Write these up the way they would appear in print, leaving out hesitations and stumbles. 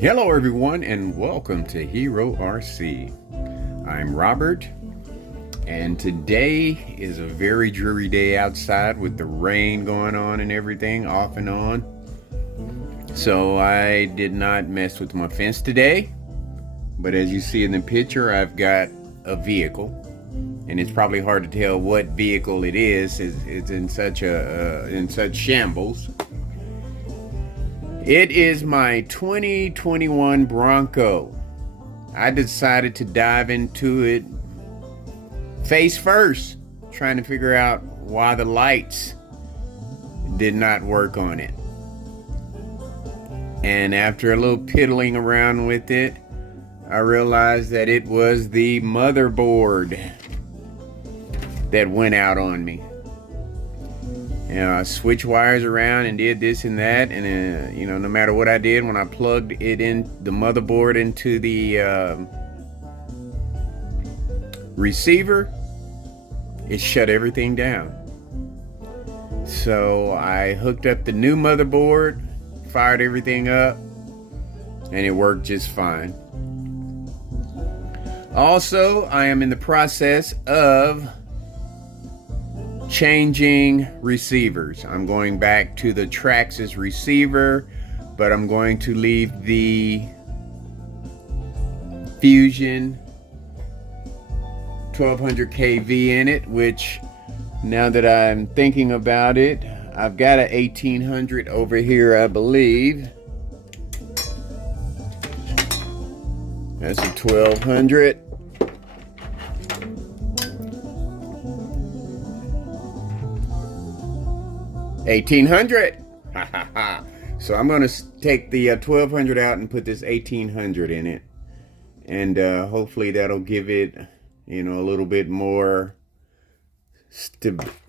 Hello everyone and welcome to HERORC. I'm Robert and today is a very dreary day outside with the rain going on and everything off and on. So I did not mess with my fence today, but as you see in the picture, I've got a vehicle and it's probably hard to tell what vehicle it is. It's in such shambles. It is my 2021 Bronco. I decided to dive into it face first, trying to figure out why the lights did not work on it. And after a little piddling around with it, I realized that it was the motherboard that went out on me. I switched wires around and did this and that, and no matter what I did, when I plugged it in, the motherboard into the receiver, it shut everything down. So I hooked up the new motherboard, fired everything up, and it worked just fine. Also, I am in the process of changing receivers. I'm going back to the Traxxas receiver, but I'm going to leave the Fusion 1200 kV in it, which now that I'm thinking about it, I've got a 1800 over here, I believe. That's a 1200. $1,800. So I'm going to take the 1200 out and put this 1800 in it, and hopefully that'll give it, a little bit more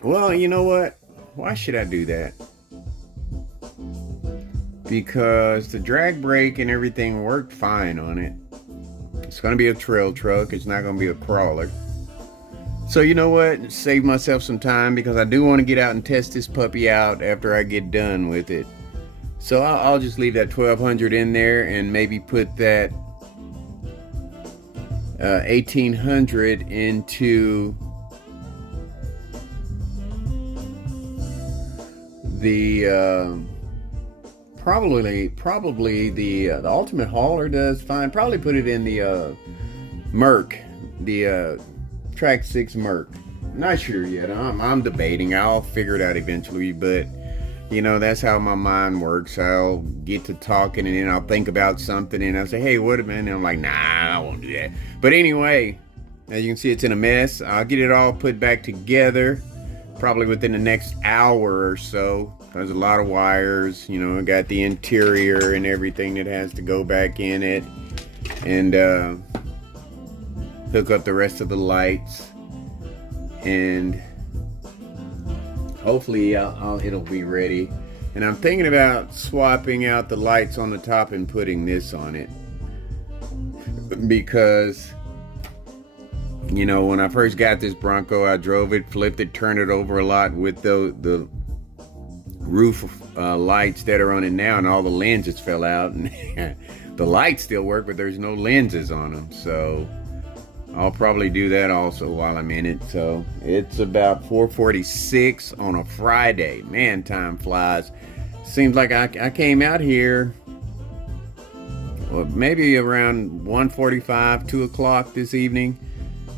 well, you know what? Why should I do that? Because the drag brake and everything worked fine on it. It's going to be a trail truck. It's not going to be a crawler. So you know what? Save myself some time because I do want to get out and test this puppy out after I get done with it. So I'll just leave that 1200 in there and maybe put that 1800 into the probably the Ultimate Hauler does fine. Probably put it in the Merc, the Track 6 Merc. Not sure yet. I'm debating. I'll figure it out eventually, but that's how my mind works. I'll get to talking and then I'll think about something and I'll say, hey, what a minute. And I'm like, nah, I won't do that. But anyway, as you can see, it's in a mess. I'll get it all put back together probably within the next hour or so. There's a lot of wires, I got the interior and everything that has to go back in it, and hook up the rest of the lights, and hopefully it'll be ready. And I'm thinking about swapping out the lights on the top and putting this on it, because when I first got this Bronco, I drove it, flipped it, turned it over a lot with the roof lights that are on it now, and all the lenses fell out, and the lights still work, but there's no lenses on them. So I'll probably do that also while I'm in it. So it's about 4:46 on a Friday. Man, time flies. Seems like I came out here maybe around 1:45, 2 o'clock this evening,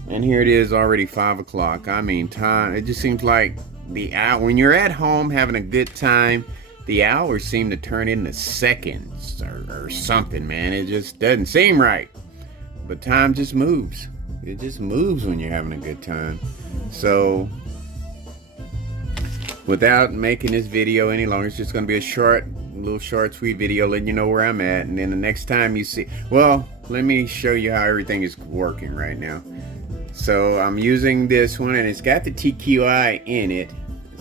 and here it is already 5 o'clock. I mean, time, it just seems like the hour, when you're at home having a good time, the hours seem to turn into seconds or something, man. It just doesn't seem right. But time just moves. It just moves when you're having a good time. So without making this video any longer, it's just going to be a little short, sweet video letting you know where I'm at. And then the next time you see, well, let me show you how everything is working right now. So I'm using this one, and it's got the TQI in it.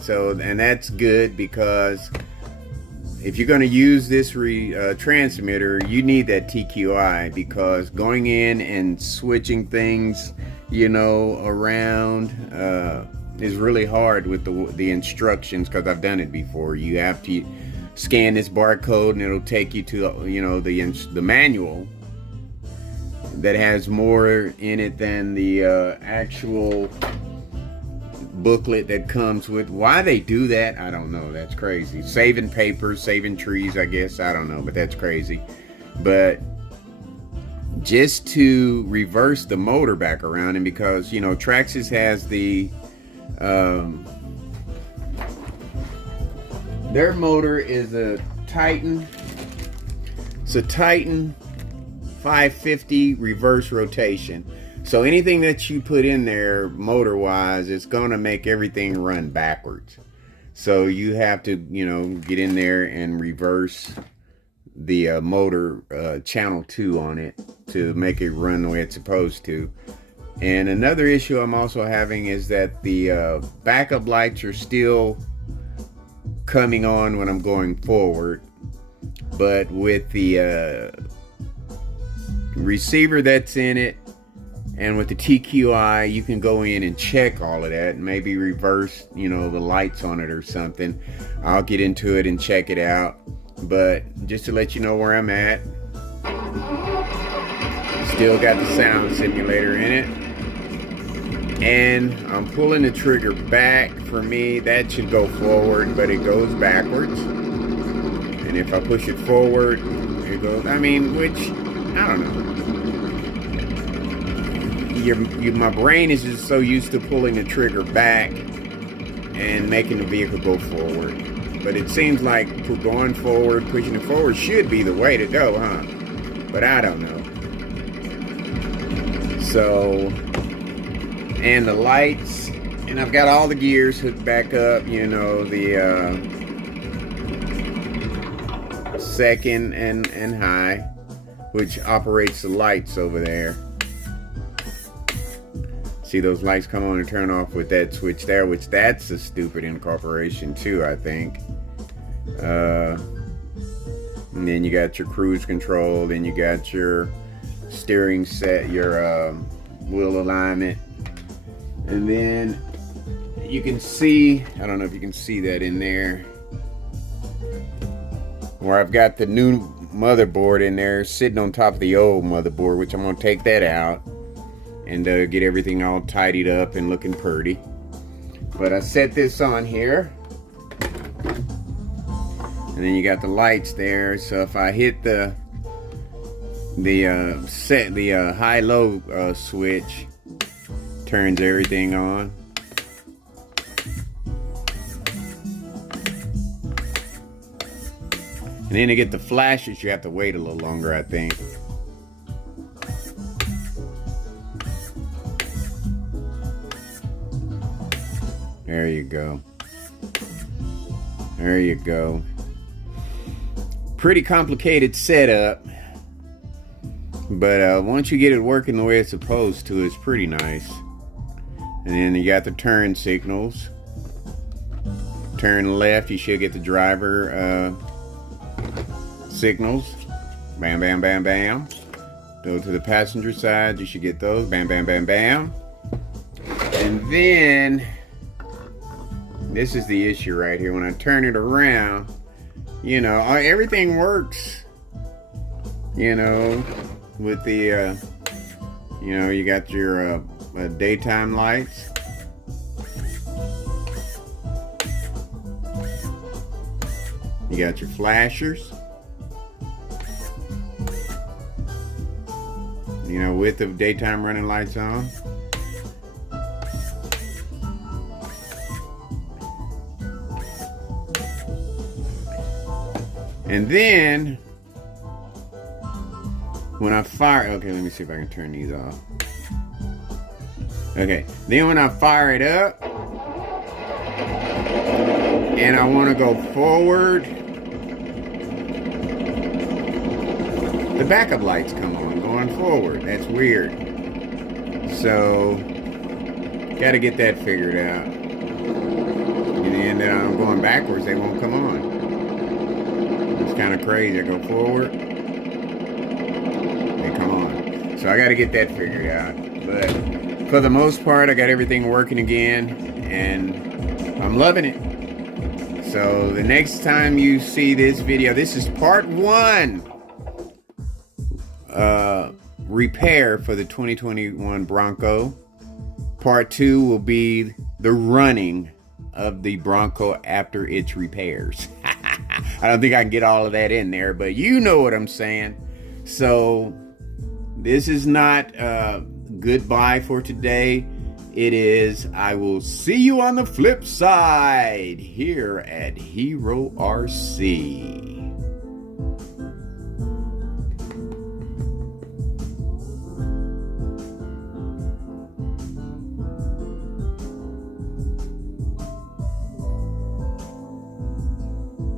So, and that's good, because if you're going to use this transmitter, you need that TQI, because going in and switching things, around is really hard with the instructions, because I've done it before. You have to scan this barcode and it'll take you to, you know, the manual that has more in it than the actual booklet that comes with. Why they do that, I don't know. That's crazy. Saving papers, saving trees, I guess. I don't know, but that's crazy. But just to reverse the motor back around, and because, you know, Traxxas has the their motor is a Titan. It's a Titan 550 reverse rotation. So anything that you put in there motor wise, it's gonna make everything run backwards. So you have to, you know, get in there and reverse the motor channel 2 on it to make it run the way it's supposed to. And another issue I'm also having is that the backup lights are still coming on when I'm going forward, but with the receiver that's in it and with the TQI, you can go in and check all of that and maybe reverse, you know, the lights on it or something. I'll get into it and check it out, but just to let you know where I'm at, still got the sound simulator in it, and I'm pulling the trigger back. For me, that should go forward, but it goes backwards. And if I push it forward, it goes, I mean, which, I don't know. My brain is just so used to pulling the trigger back and making the vehicle go forward. But it seems like going forward, pushing it forward should be the way to go, huh? But I don't know. So, and the lights, and I've got all the gears hooked back up, you know, the second and high, which operates the lights over there. See those lights come on and turn off with that switch there, which that's a stupid incorporation too, I think. And then you got your cruise control, then you got your steering set, your wheel alignment, and then you can see, I don't know if you can see that in there, where I've got the new motherboard in there sitting on top of the old motherboard, which I'm going to take that out and get everything all tidied up and looking pretty. But I set this on here, and then you got the lights there. So if I hit the high-low switch, turns everything on. And then to get the flashes, you have to wait a little longer, I think. There you go. There you go. Pretty complicated setup. But once you get it working the way it's supposed to, it's pretty nice. And then you got the turn signals. Turn left, you should get the driver signals. Bam, bam, bam, bam. Go to the passenger side, you should get those. Bam, bam, bam, bam. And then, this is the issue right here. When I turn it around, you know, everything works. You know, with the, you know, you got your daytime lights. You got your flashers. You know, with the daytime running lights on. And then, when I fire, okay, let me see if I can turn these off. Okay, then when I fire it up, and I want to go forward, the backup lights come on going forward. That's weird. So, got to get that figured out. And then I'm going backwards, they won't come on. It's kind of crazy. I go forward, they come on. So I got to get that figured out. But for the most part, I got everything working again, and I'm loving it. So the next time you see this video, this is part 1. Repair for the 2021 Bronco. Part 2 will be the running of the Bronco after its repairs. I don't think I can get all of that in there, but you know what I'm saying. So this is not goodbye for today. It is, I will see you on the flip side here at HERORC.